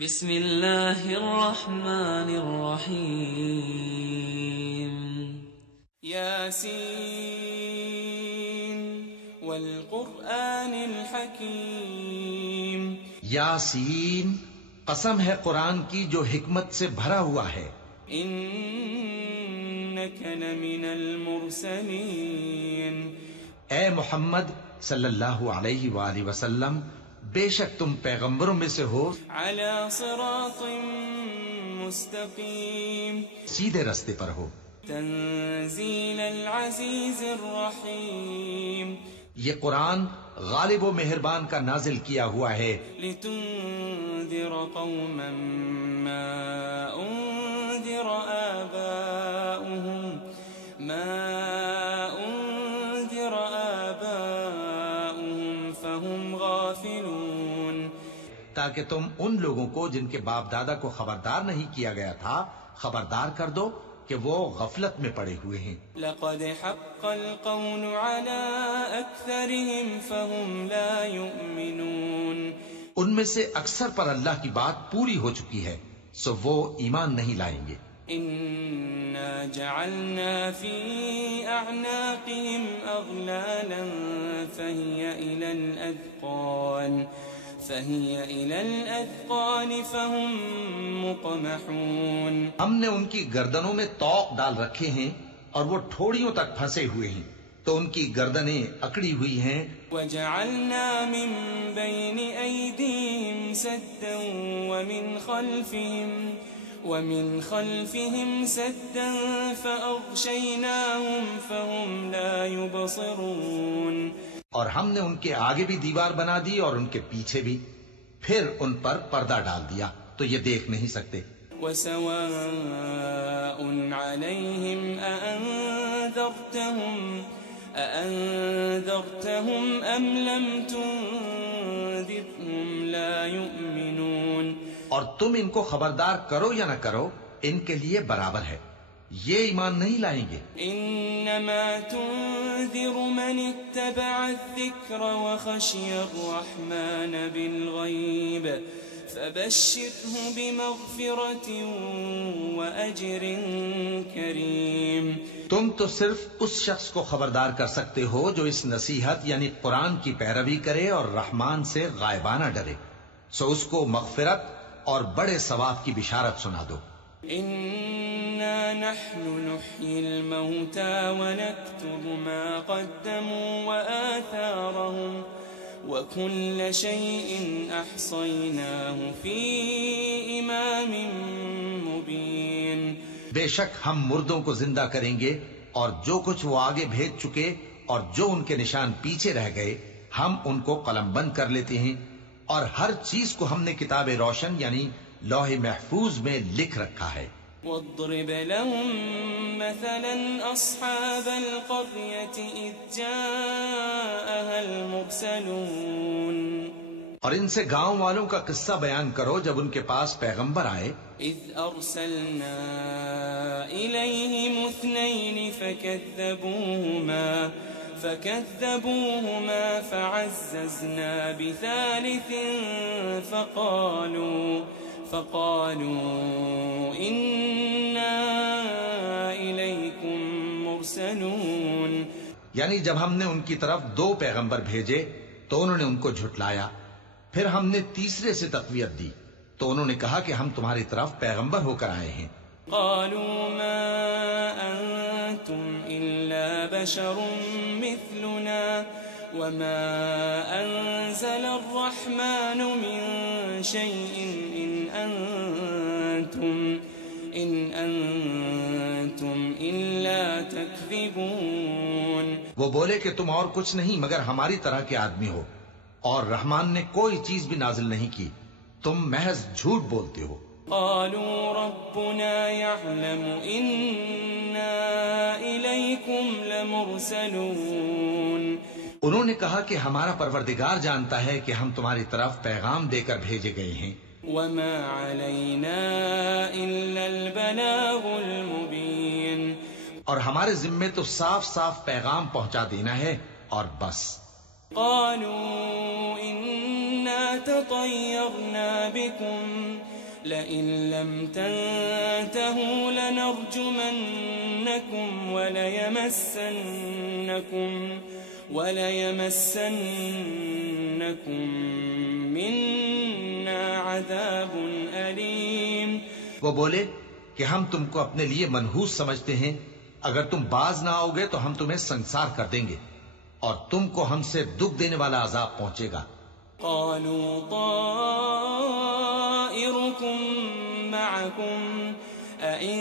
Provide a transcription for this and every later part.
بسم اللہ الرحمن الرحیم یاسین والقرآن الحکیم یاسین، قسم ہے قرآن کی جو حکمت سے بھرا ہوا ہے. انک لمن المرسلین، اے محمد صلی اللہ علیہ وآلہ وسلم، بے شک تم پیغمبروں میں سے ہو، علی صراط مستقیم، سیدھے رستے پر ہو. تنزیل العزیز الرحیم، یہ قرآن غالب و مہربان کا نازل کیا ہوا ہے، لتنذر قوما ما انذر آباؤهم فهم غافلون، تاکہ تم ان لوگوں کو جن کے باپ دادا کو خبردار نہیں کیا گیا تھا خبردار کر دو کہ وہ غفلت میں پڑے ہوئے ہیں. لقد حق القول على أكثرهم فهم لا يؤمنون، ان میں سے اکثر پر اللہ کی بات پوری ہو چکی ہے سو وہ ایمان نہیں لائیں گے. إنا جعلنا في أعناقهم أغلالا فهي إلى الأذقان فهم مقمحون، ہم نے ان کی گردنوں میں طوق ڈال رکھے ہیں اور وہ ٹھوڑیوں تک پھنسے ہوئے ہیں تو ان کی گردنیں اکڑی ہوئی ہیں. وجعلنا من بين أيديهم سدا ومن خلفهم سدا فأغشيناهم فهم لا يبصرون، اور ہم نے ان کے آگے بھی دیوار بنا دی اور ان کے پیچھے بھی، پھر ان پر پردہ ڈال دیا تو یہ دیکھ نہیں سکتے. وسواء عليهم أأنذرتهم أم لم تنذرهم لا يؤمنون، اور تم ان کو خبردار کرو یا نہ کرو ان کے لیے برابر ہے، یہ ایمان نہیں لائیں گے. انما تنذر من اتبع الذکر وخشی الرحمن بالغیب فبشره بمغفرة وأجر کریم، تم تو صرف اس شخص کو خبردار کر سکتے ہو جو اس نصیحت یعنی قرآن کی پیروی کرے اور رحمان سے غائبانہ ڈرے، سو اس کو مغفرت اور بڑے ثواب کی بشارت سنا دو. إنا نحن نحيي الموتى ونكتب ما قدموا وآثارهم وكل شيء أحصيناه في إمام مبين، بے شک ہم مردوں کو زندہ کریں گے اور جو کچھ وہ آگے بھیج چکے اور جو ان کے نشان پیچھے رہ گئے ہم ان کو قلم بند کر لیتے ہیں، اور ہر چیز کو ہم نے کتاب روشن یعنی لوح محفوظ میں لکھ رکھا ہے. واضرب لهم مثلا أصحاب القرية إذ جاءها المرسلون، اور ان سے گاؤں والوں کا قصہ بیان کرو جب ان کے پاس پیغمبر آئے. إذ أرسلنا إليهم اثنين فكذبوهما فعززنا بثالث فقالوا إنا إليكم مرسلون، یعنی جب ہم نے ان کی طرف دو پیغمبر بھیجے تو انہوں نے ان کو جھٹلایا، پھر ہم نے تیسرے سے تقویت دی تو انہوں نے کہا کہ ہم تمہاری طرف پیغمبر ہو کر آئے ہیں. قالوا ما أنتم إلا بشر مثلنا وما أنزل الرحمن من شيء إن أنتم إلا تكذبون، وہ بولے کہ تم اور کچھ نہیں مگر ہماری طرح کے آدمی ہو اور رحمان نے کوئی چیز بھی نازل نہیں کی، تم محض جھوٹ بولتے ہو. قالوا ربنا يعلم إنا إليكم لمرسلون، انہوں نے کہا کہ ہمارا پروردگار جانتا ہے کہ ہم تمہاری طرف پیغام دے کر بھیجے گئے ہیں. وما علينا إلا البلاغ المبين، اور ہمارے ذمے تو صاف صاف پیغام پہنچا دینا ہے اور بس. قالوا إنا تطيرنا بكم لئن لم تنتهوا لنرجمنكم وليمسنكم منا عذاب أليم. وہ بولے کہ ہم تم کو اپنے لیے منحوس سمجھتے ہیں، اگر تم باز نہ آؤ گے تو ہم تمہیں سنسار کر دیں گے اور تم کو ہم سے دکھ دینے والا عذاب پہنچے گا. قالوا طائركم معكم أئن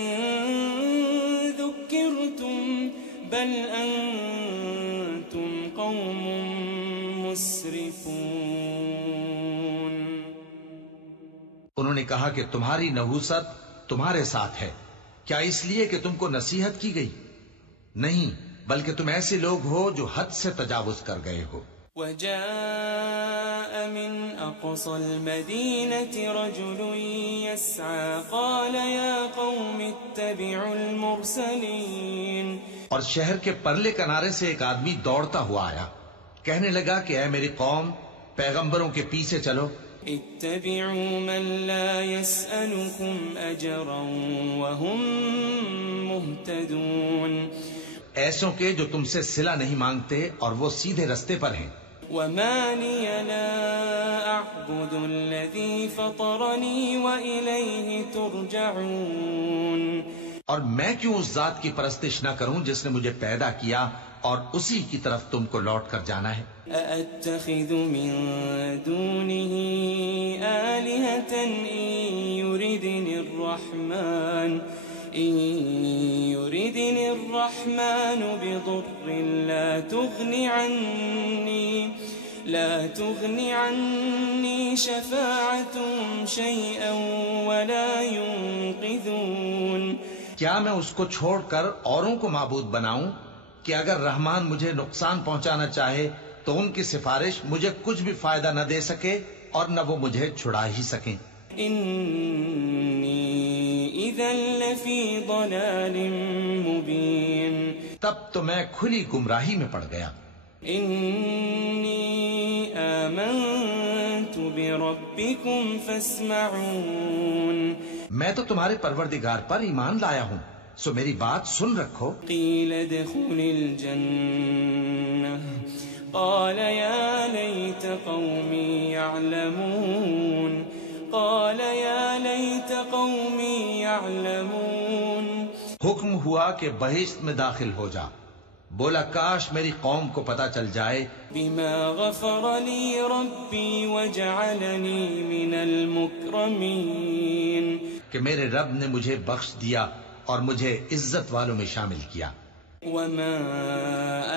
ذكرتم بل أنتم قوم مسرفون. انہوں نے کہا کہ تمہاری نحوست تمہارے ساتھ ہے، کیا اس لیے کہ تم کو نصیحت کی گئی؟ نہیں، بلکہ تم ایسے لوگ ہو جو حد سے تجاوز کر گئے ہو. وجاء من أقصى المدينة رجل يسعى قال يا قوم اتبعوا المرسلين. اور شہر کے پرلے کنارے سے ایک آدمی دوڑتا ہوا آیا، کہنے لگا کہ اے میری قوم، پیغمبروں کے پیچھے چلو. اتبعوا من لا يسألكم أجرا وهم مهتدون. ایسوں کے جو تم سے صلہ نہیں مانگتے اور وہ سیدھے رستے پر ہیں. وما لي لا أعبد الذي فطرني وإليه ترجعون. اور میں کیوں اس ذات کی پرستش نہ کروں جس نے مجھے پیدا کیا اور اسی کی طرف تم کو لوٹ کر جانا ہے. أأتخذ من دونه آلهة إن يردني الرحمن بضر لا تغني عني شفاعتهم شيئا ولا ينقذون. کیا میں اس کو چھوڑ کر اوروں کو معبود بناؤں کہ اگر رحمان مجھے نقصان پہنچانا چاہے تو ان کی سفارش مجھے کچھ بھی فائدہ نہ دے سکے اور نہ وہ مجھے چھڑا ہی سکیں. إني إذا لفي ضلال مبين. تب تو میں کھلی گمراہی میں پڑ گیا. إني آمنت بربكم فاسمعون. میں تو تمہارے پروردگار پر ایمان لایا ہوں، سو میری بات سن رکھو. قيل ادخل الجنة قال يا ليت قومي يعلمون. حکم ہوا کہ بہشت میں داخل ہو جا. بولا کاش میری قوم کو پتا چل جائے بما غفر لي ربي وجعلني من المكرمين. کہ میرے رب نے مجھے بخش دیا اور مجھے عزت والوں میں شامل کیا. وما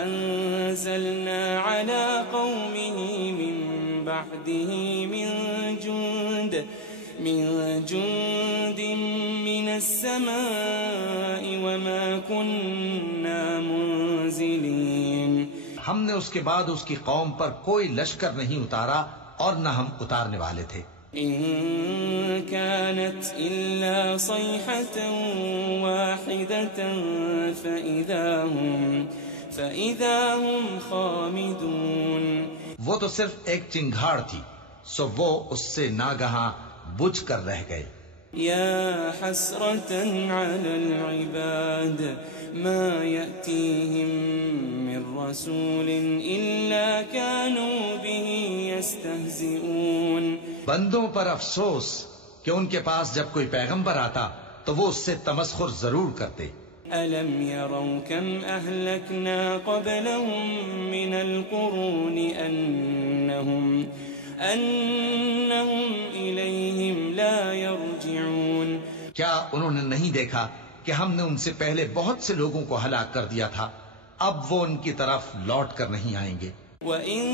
أنزلنا على قومه من بعده من جند من السماء وما كنا منزلين. ہم نے اس کے بعد اس کی قوم پر کوئی لشکر نہیں اتارا اور نہ ہم اتارنے والے تھے. إن كانت إلا صيحة واحدة فإذا هم خامدون. وہ تو صرف ایک چنگھاڑ تھی، سو وہ اس سے ناگہاں بجھ کر رہ گئے. يا حسرة على العباد ما يأتيهم من رسول إلا كانوا به يستهزئون. بندوں پر افسوس کہ ان کے پاس جب کوئی پیغمبر آتا تو وہ اس سے تمسخر ضرور کرتے. ألم يروا كم أهلكنا قبلهم من القرون أنهم إليهم لا يرجعون. کیا انہوں نے نہیں دیکھا کہ ہم نے ان سے پہلے بہت سے لوگوں کو ہلاک کر دیا تھا، اب وہ ان کی طرف لوٹ کر نہیں آئیں گے. وَإِن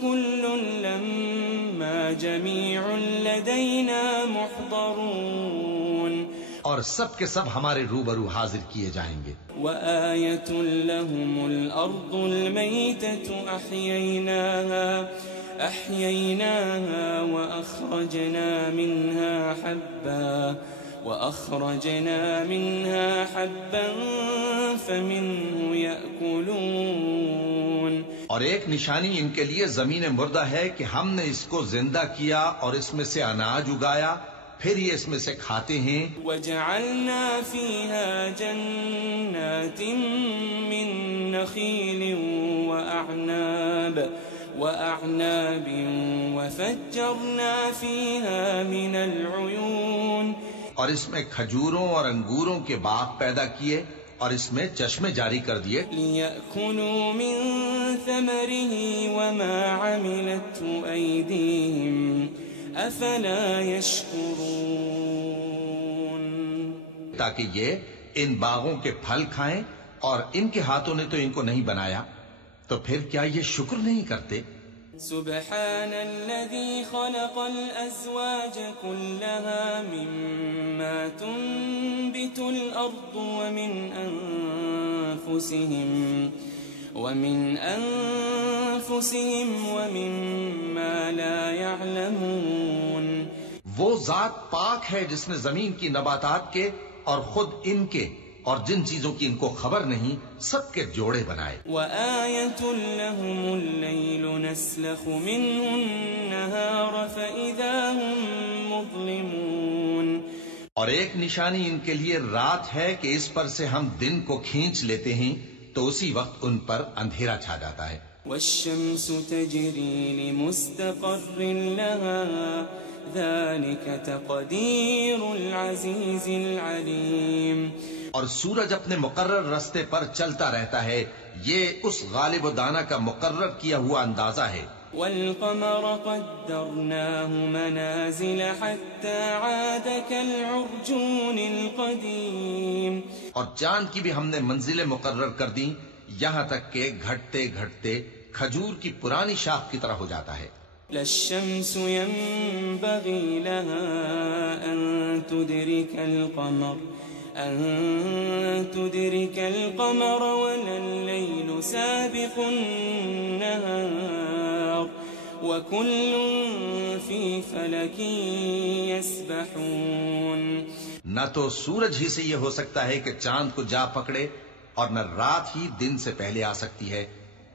كُلٌّ لَمَّا جَمِيعٌ لَدَيْنَا مُحْضَرُونَ. اور سب کے سب ہمارے روبرو حاضر کیے جائیں گے. وَآيَةٌ لَهُمُ الْأَرْضُ الْمَيْتَةُ أَحْيَيْنَاهَا وَأَخْرَجْنَا مِنْهَا حَبًّا فَمِنْهُ يَأْكُلُونَ. اور ایک نشانی ان کے لیے زمین مردہ ہے کہ ہم نے اس کو زندہ کیا اور اس میں سے اناج اگایا، پھر یہ اس میں سے کھاتے ہیں۔ وَجَعَلْنَا فِيهَا جَنَّاتٍ مِّن نَخِيلٍ وَأَعْنَابٍ وَفَجَّرْنَا فِيهَا مِنَ الْعُيُونِ، اور اس میں کھجوروں اور انگوروں کے باغ پیدا کیے اور اس میں چشمے جاری کر دیے، لِيَأْكُلُوا مِن ثَمَرِهِ وَمَا عَمِلَتْهُ أَيْدِيهِمْ أَفَلَا يَشْكُرُونَ، تاکہ یہ ان باغوں کے پھل کھائیں، اور ان کے ہاتھوں نے تو ان کو نہیں بنایا، تو پھر کیا یہ شکر نہیں کرتے؟ سبحان الذي خلق الأزواج كلها مما تنبت الأرض ومن أنفسهم ومما لا يعلمون، وہ ذات پاک ہے جس نے زمین کی نباتات کے اور خود ان کے اور جن چیزوں کی ان کو خبر نہیں سب کے جوڑے بنائے۔ وَآيَةٌ لَهُمُ اللَّيْلُ نَسْلَخُ مِنْهُ النَّهَارَ فَإِذَا هُمْ مُظْلِمُونَ، اور ایک نشانی ان کے لیے رات ہے کہ اس پر سے ہم دن کو کھینچ لیتے ہیں تو اسی وقت ان پر اندھیرا چھا جاتا ہے۔ وَالشَّمْسُ تَجْرِي لِمُسْتَقَرٍّ لَهَا ذَلِكَ تَقْدِيرُ الْعَزِيزِ الْعَلِيمِ، اور سورج اپنے مقرر رستے پر چلتا رہتا ہے، یہ اس غالب و دانا کا مقرر کیا ہوا اندازہ ہے۔ وَالْقَمَرَ قَدَّرْنَاهُ مَنَازِلَ حَتَّى عَادَ كَالْعُرْجُونِ الْقَدِيمِ، اور چاند کی بھی ہم نے منزلیں مقرر کر دیں یہاں تک کہ گھٹتے گھٹتے کھجور کی پرانی شاخ کی طرح ہو جاتا ہے۔ لَا الشَّمْسُ يَنبَغِي لَهَا أَن تُدْرِكَ الْقَمَرَ وَلَا اللَّيْلُ سَابِقُ النَّهَارِ وَكُلٌّ فِي فَلَكٍ يَسْبَحُونَ، نہ تو سورج ہی سے یہ ہو سکتا ہے کہ چاند کو جا پکڑے، اور نہ رات ہی دن سے پہلے آ سکتی ہے،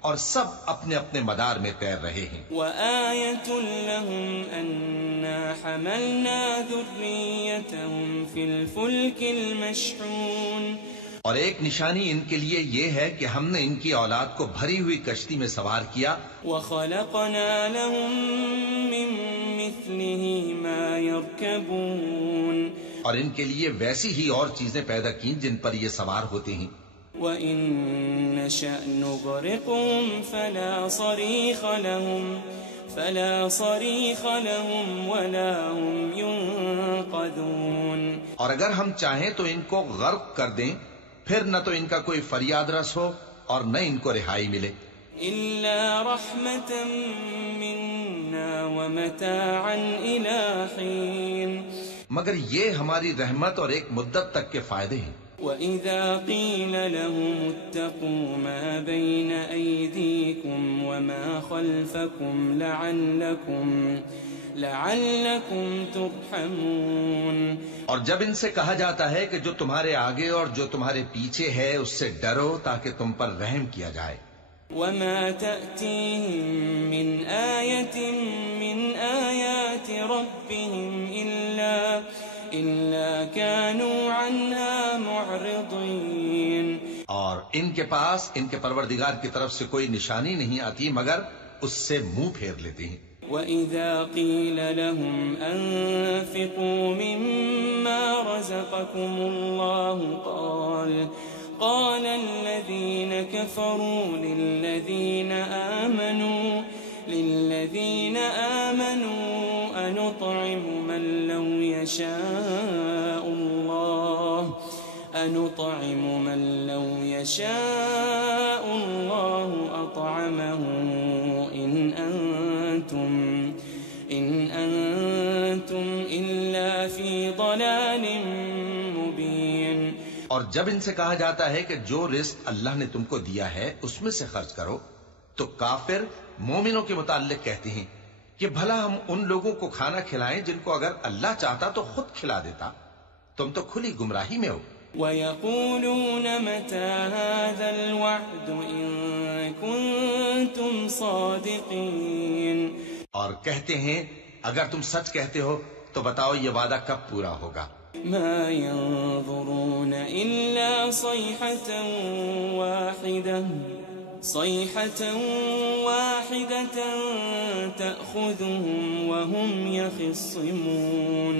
اور سب اپنے اپنے مدار میں تیر رہے ہیں۔ وَآيَةٌ لَهُمْ أَنَّا حَمَلْنَا ذُرِّيَّتَهُمْ فِي الْفُلْكِ الْمَشْحُونِ، اور ایک نشانی ان کے لیے یہ ہے کہ ہم نے ان کی اولاد کو بھری ہوئی کشتی میں سوار کیا، وَخَلَقْنَا لَهُم مِّن مِّثْلِهِ مَا يَرْكَبُونَ، اور ان کے لیے ویسی ہی اور چیزیں پیدا کی جن پر یہ سوار ہوتے ہیں۔ وَإِن نَّشَأْ نُغْرِقْهُمْ فَلَا صَرِيخَ لَهُمْ وَلَا هُمْ يُنقَذُونَ، اور اگر ہم چاہیں تو ان کو غرق کر دیں، پھر نہ تو ان کا کوئی فریاد رس ہو اور نہ ان کو رہائی ملے۔ إِلَّا رَحْمَةً مِّنَّا وَمَتَاعًا إِلَىٰ حِينٍ، مگر یہ ہماری رحمت اور ایک مدت تک کے فائدے ہیں۔ وَإِذَا قِيلَ لَهُمُ اتَّقُوا مَا بَيْنَ أَيْدِيكُمْ وَمَا خَلْفَكُمْ لَعَلَّكُمْ تُرْحَمُونَ، اور جب ان سے کہا جاتا ہے کہ جو تمہارے آگے اور جو تمہارے پیچھے ہے اس سے ڈرو تاکہ تم پر رحم کیا جائے۔ وَمَا تَأْتِيهِم مِّنْ آيَةٍ مِّنْ آيَاتِ رَبِّهِمْ إِلَّا كَانُوا عَنْهَا مُعْرِضِينَ، اور ان کے پاس ان کے پروردگار کی طرف سے کوئی نشانی نہیں آتی مگر اس سے منہ پھیر لیتے ہیں۔ وَإِذَا قِيلَ لَهُمْ أَنفِقُوا مِمَّا رَزَقَكُمُ اللَّهُ قَالَ الَّذِينَ كَفَرُوا لِلَّذِينَ آمَنُوا أَنُطْعِمُ مَن لَّوْ يَشَاءُ اللَّهُ أَطْعَمَهُ إِنْ أَنْتُمْ إِلَّا فِي ضَلَالٍ مُبِينٍ، اور جب ان سے کہا جاتا ہے کہ جو رزق اللہ نے تم کو دیا ہے اس میں سے خرچ کرو، تو کافر مومنوں کے متعلق کہتے ہیں کہ بھلا ہم ان لوگوں کو کھانا کھلائیں جن کو اگر اللہ چاہتا تو خود کھلا دیتا، تم تو کھلی گمراہی میں ہو۔ وَيَقُولُونَ مَتَى هَذَا الْوَعْدُ إِن كُنتُمْ صَادِقِينَ اور کہتے ہیں اگر تم سچ کہتے ہو تو بتاؤ یہ وعدہ کب پورا ہوگا؟ مَا يَنظُرُونَ إِلَّا صَيْحَةً وَاحِدَةً تَأْخُذُهُمْ وَهُمْ يَخِصِّمُونَ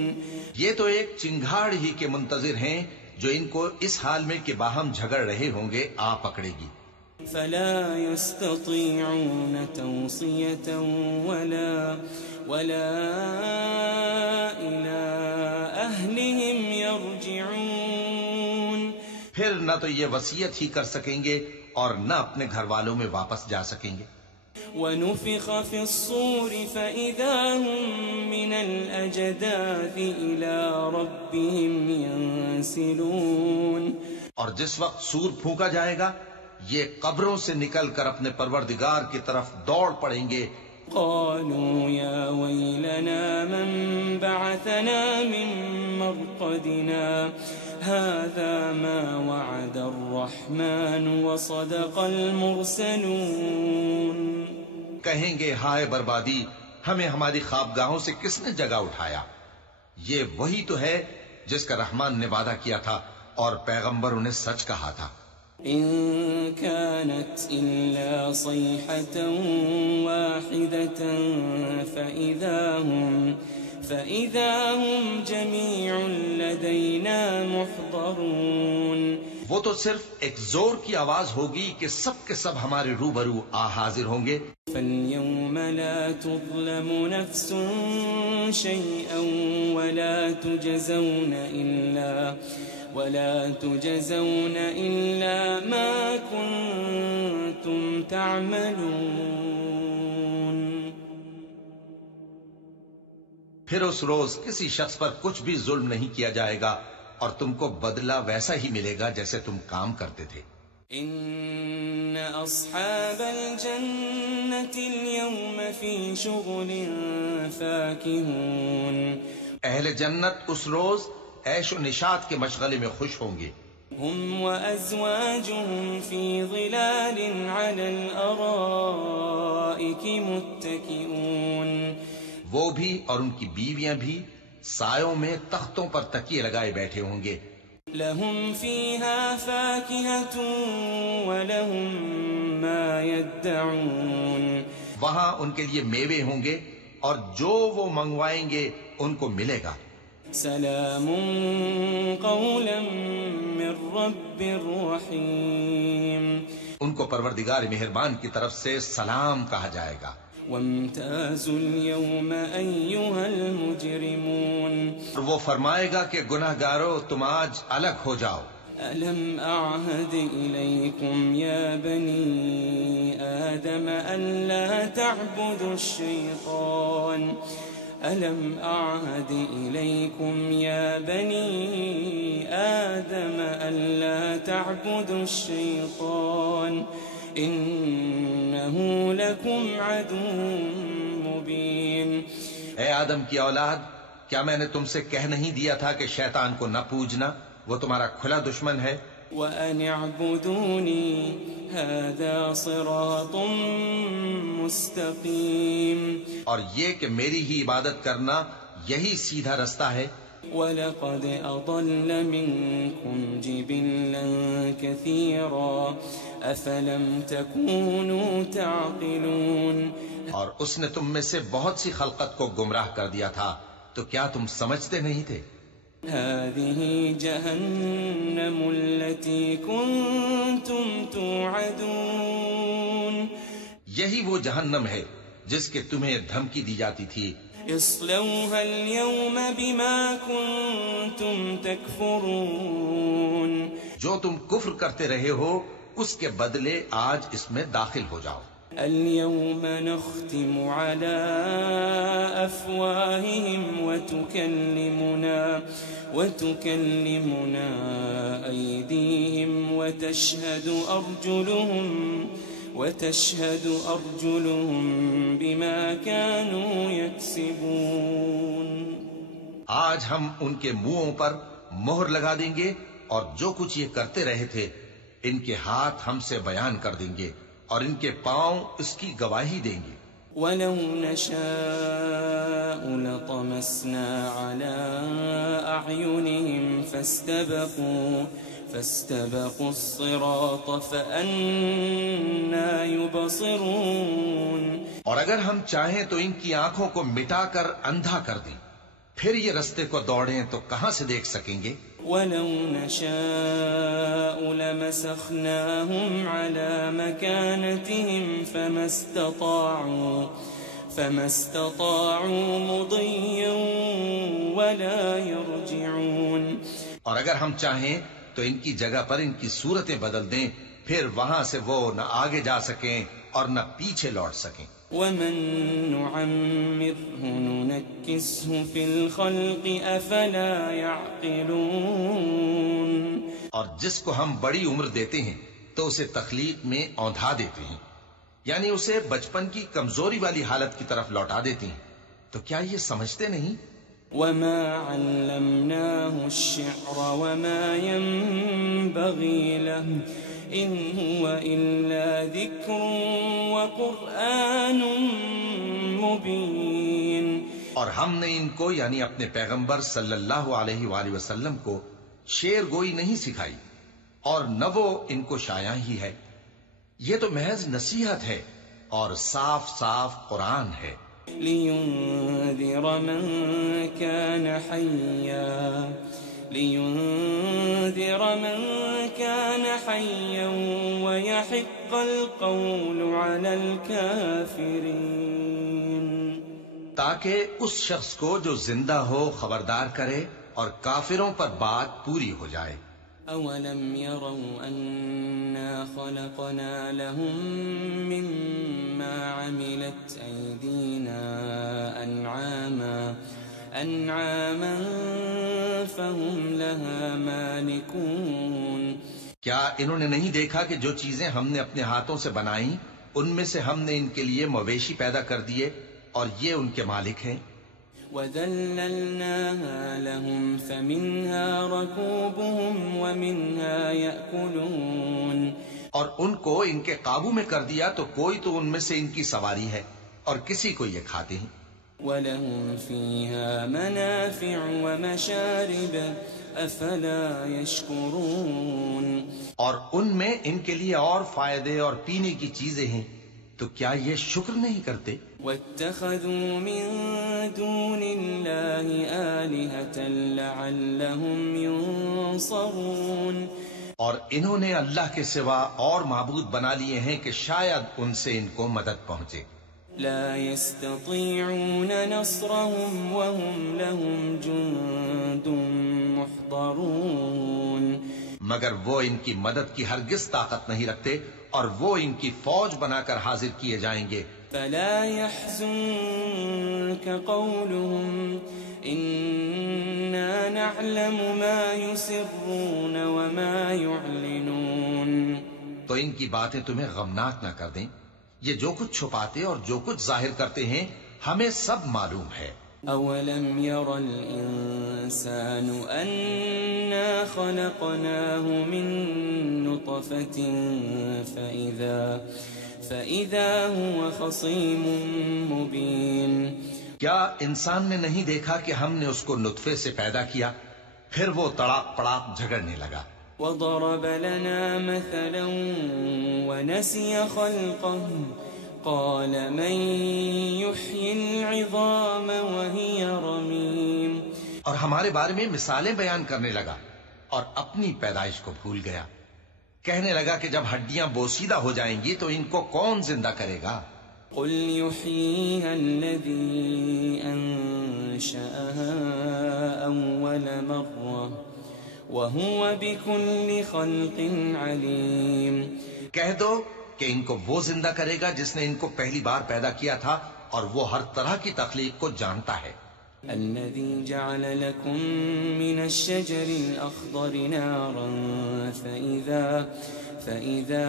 یہ تو ایک چنگھاڑ ہی کے منتظر ہیں جو ان کو اس حال میں کہ باہم جھگڑ رہے ہوں گے آ پکڑے گی۔ فَلَا يَسْتَطِيعُونَ تَوْصِيَةً وَلَا إِلَىٰ أَهْلِهِمْ يَرْجِعُونَ پھر نہ تو یہ وصیت ہی کر سکیں گے اور نہ اپنے گھر والوں میں واپس جا سکیں گے۔ وَنُفِخَ فِي الصُّورِ فَإِذَا هُم مِّنَ الْأَجْدَاثِ إِلَىٰ رَبِّهِمْ يَنسِلُونَ اور جس وقت سور پھونکا جائے گا یہ قبروں سے نکل کر اپنے پروردگار کی طرف دوڑ پڑیں گے۔ قالوا يا ويلنا من بعثنا من مرقدنا هذا ما وعد الرحمن وصدق المرسلون کہیں گے ہائے بربادی، ہمیں ہماری خوابگاہوں سے کس نے جگہ اٹھایا؟ یہ وہی تو ہے جس کا رحمان نے وعدہ کیا تھا اور پیغمبروں نے سچ کہا تھا۔ إن كانت إلا صيحة واحدة فإذا هم جميع لدينا محضرون وہ تو صرف ایک زور کی آواز ہوگی کہ سب کے سب ہمارے روبرو حاضر ہوں گے۔ فاليوم لا تظلم نفس شيئا ولا تجزون إلا ما كنتم تعملون پھر اس روز کسی شخص پر کچھ بھی ظلم نہیں کیا جائے گا اور تم کو بدلہ ویسا ہی ملے گا جیسے تم کام کرتے تھے۔ ان اصحاب الجنة اليوم في شغل فاكهون اہل جنت اس روز عیش و نشاط کے مشغلے میں خوش ہوں گے۔ هم وازواجهم في ظلال على الارائك متكئون وہ بھی اور ان کی بیویاں بھی سایوں میں تختوں پر تکیے لگائے بیٹھے ہوں گے۔ لهم فيها فاكهة ولهم ما يدعون وہاں ان کے لیے میوے ہوں گے اور جو وہ منگوائیں گے ان کو ملے گا۔ سلام قولا من رب رحیم ان کو پروردگار مہربان کی طرف سے سلام کہا جائے گا۔ وامتازوا اليوم أيها المجرمون اور وہ فرمائے گا کہ گناہگارو تم آج الگ ہو جاؤ۔ ألم أعهد إليكم يا بني آدم ألا تعبدوا الشيطان ألم أعهد إليكم يا بني آدم ألا تعبدوا الشيطان إنه لكم عدو مبين اے آدم کی اولاد، کیا میں نے تم سے کہہ نہیں دیا تھا کہ شیطان کو نہ پوجنا، وہ تمہارا کھلا دشمن ہے۔ وَأَنِ اعْبُدُونِي هَذَا صِرَاطٌ مُسْتَقِيمٌ اور یہ کہ میری ہی عبادت کرنا یہی سیدھا رستہ ہے۔ وَلَقَدْ أَضَلَّ مِنكُمْ جِبِلًّا كَثِيرًا أَفَلَمْ تَكُونُوا تَعْقِلُونَ اور اس نے تم میں سے بہت سی خلقت کو گمراہ کر دیا تھا، تو کیا تم سمجھتے نہیں تھے؟ هذه جهنم التي كنتم توعدون یہی وہ جہنم ہے جس کے تمہیں دھمکی دی جاتی تھی۔ اصلوها اليوم بما كنتم تكفرون جو تم کفر کرتے رہے ہو اس کے بدلے آج اس میں داخل ہو جاؤ۔ اليوم نختم على أفواههم وتكلمنا أيديهم وتشهد أرجلهم بما كانوا يكسبون آج ہم ان کے منہوں پر مہر لگا دیں گے اور جو کچھ یہ کرتے رہے تھے ان کے ہاتھ ہم سے بیان کر دیں گے اور ان کے پاؤں اس کی گواہی دیں گے. وَلَوْ نَشَاءُ لَطَمَسْنَا عَلَىٰ أَعْيُنِهِمْ فَاسْتَبَقُوا الصِّرَاطَ فَأَنَّىٰ يُبْصِرُونَ. اور اگر ہم چاہیں تو ان کی آنکھوں کو مٹا کر اندھا کر دیں، پھر یہ رستے کو دوڑیں تو کہاں سے دیکھ سکیں گے؟ وَلَوْ نَشَاءُ لَمَسَخْنَاهُمْ عَلَىٰ مَكَانَتِهِمْ فَمَا اسْتَطَاعُوا مُضِيًّا وَلَا يَرْجِعُونَ. اور اگر ہم چاہیں تو ان کی جگہ پر ان کی صورتیں بدل دیں، پھر وہاں سے وہ نہ آگے جا سکیں اور نہ پیچھے لوٹ سکیں. وَمَن نُّعَمِّرْهُ نُنَكِّسْهُ فِي الْخَلْقِ أَفَلَا يَعْقِلُونَ. اور جس کو ہم بڑی عمر دیتے ہیں تو اسے تخلیق میں اوندھا دیتے ہیں، یعنی اسے بچپن کی کمزوری والی حالت کی طرف لوٹا دیتے ہیں. تو کیا یہ سمجھتے نہیں؟ وَمَا عَلَّمْنَاهُ الشِّعْرَ وَمَا يَنبَغِي لَهُ إِنْ هُوَ إِلَّا ذِكْرٌ وَقُرْآنٌ مُبِينٌ. اور ہم نے ان کو یعنی اپنے پیغمبر صلی اللہ علیہ وآلہ وسلم کو شعر گوئی نہیں سکھائی، اور نہ وہ ان کو شایع ہی ہے. یہ تو محض نصیحت ہے اور صاف صاف قرآن ہے. لِيُنذِرَ مَن كَانَ حَيًّا وَيَحِقَّ الْقَوْلُ عَلَى الْكَافِرِينَ. تاکہ اس شخص کو جو زندہ ہو خبردار کرے اور کافروں پر بات پوری ہو جائے. أَوَلَمْ يَرَوْا أَنَّا خَلَقْنَا لَهُم مِّمَّا عَمِلَتْ أَيْدِينَا أَنْعَامًا فَهُمْ لَهَا مَالِكُونَ. کیا انہوں نے نہیں دیکھا کہ جو چیزیں ہم نے اپنے ہاتھوں سے بنائیں ان میں سے ہم نے ان کے لیے مویشی پیدا کر دیے اور یہ ان کے مالک ہیں. وَذَلَّلْنَاهَا لَهُمْ فَمِنْهَا رَكُوبُهُمْ وَمِنْهَا يَأْكُلُونَ. اور ان کو ان کے قابو میں کر دیا تو کوئی تو ان میں سے ان کی سواری ہے اور کسی کو یہ کھاتے ہیں. وَلَهُمْ فِيهَا مَنَافِعُ وَمَشَارِبُ أَفَلَا يَشْكُرُونَ. اور ان میں ان کے لیے اور فائدے اور پینے کی چیزیں ہیں، تو کیا یہ شکر نہیں کرتے؟ وَاتَّخَذُوا مِن دُونِ اللَّهِ آلِهَةً لَعَلَّهُمْ يُنصَرُونَ. اور انہوں نے اللہ کے سوا اور معبود بنا لیے ہیں کہ شاید ان سے ان کو مدد پہنچے. لا يستطيعون نصرهم وهم لهم جند محضرون. مگر وہ ان کی مدد کی ہرگز طاقت نہیں رکھتے اور وہ ان کی فوج بنا کر حاضر کیے جائیں گے. فلا يحزنك قولهم إنا نعلم ما يسرون وما يعلنون. تو ان کی باتیں تمہیں غمناک نہ کر دیں. یہ جو کچھ چھپاتے اور جو کچھ ظاہر کرتے ہیں ہمیں سب معلوم ہے. أولم ير الإنسان أنا خلقناه من نطفة فإذا هو خصيم مبين. کیا انسان نے نہیں دیکھا کہ ہم نے اس کو نطفے سے پیدا کیا پھر وہ تڑاک پڑاک جھگڑنے لگا. وضرب لنا مثلا ونسي خلقه قال من يحيي العظام وهي رميم. اور ہمارے بارے میں مثالیں بیان کرنے لگا اور اپنی پیدائش کو بھول گیا. کہنے لگا کہ جب ہڈیاں بوسیدہ ہو جائیں گی تو ان کو کون زندہ کرے گا؟ قل يحييها الذي أنشأها أول مرة وهو بكل خلق عليم. کہہ دو کہ ان کو وہ زندہ کرے گا جس نے ان کو پہلی بار پیدا کیا تھا اور وہ ہر طرح کی تخلیق کو جانتا ہے. الذي جعل لكم من الشجر الأخضر نارا فإذا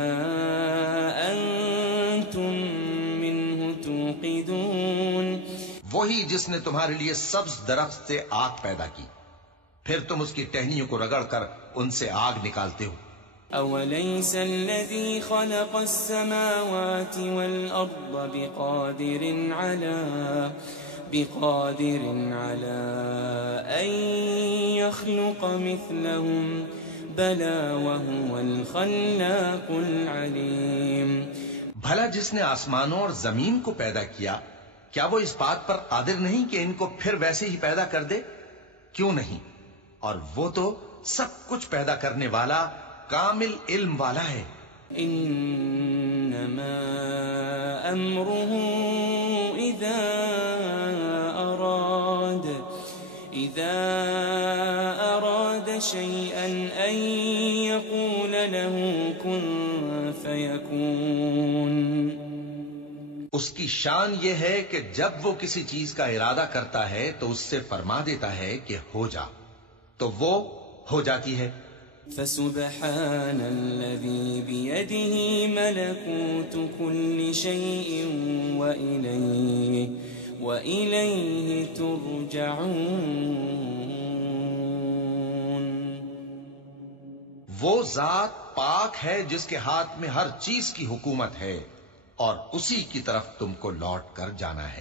أنتم منه توقدون. وہی جس نے تمہارے لیے سبز درخت سے آگ پیدا کی پھر تم اس کی ٹہنیوں کو رگڑ کر ان سے آگ نکالتے ہو. أوليس الذي خلق السماوات والأرض بقادر على أن يخلق مثلهم بلى وهو الخلاق العليم. بھلا جس نے آسمانوں اور زمین کو پیدا کیا کیا وہ اس بات پر قادر نہیں کہ ان کو پھر ویسے ہی پیدا کر دے؟ کیوں نہیں؟ اور وہ تو سب کچھ پیدا کرنے والا کامل علم والا ہے. انما امره اذا اراد شيئا ان يقول له كن فيكون. اس کی شان یہ ہے کہ جب وہ کسی چیز کا ارادہ کرتا ہے تو اس سے فرما دیتا ہے کہ ہو جا، تو وہ ہو جاتی ہے. فسبحان الذي بيده ملكوت كل شيء وإليه ترجعون. وہ ذات پاک ہے جس کے ہاتھ میں ہر چیز کی حکومت ہے اور اسی کی طرف تم کو لوٹ کر جانا ہے.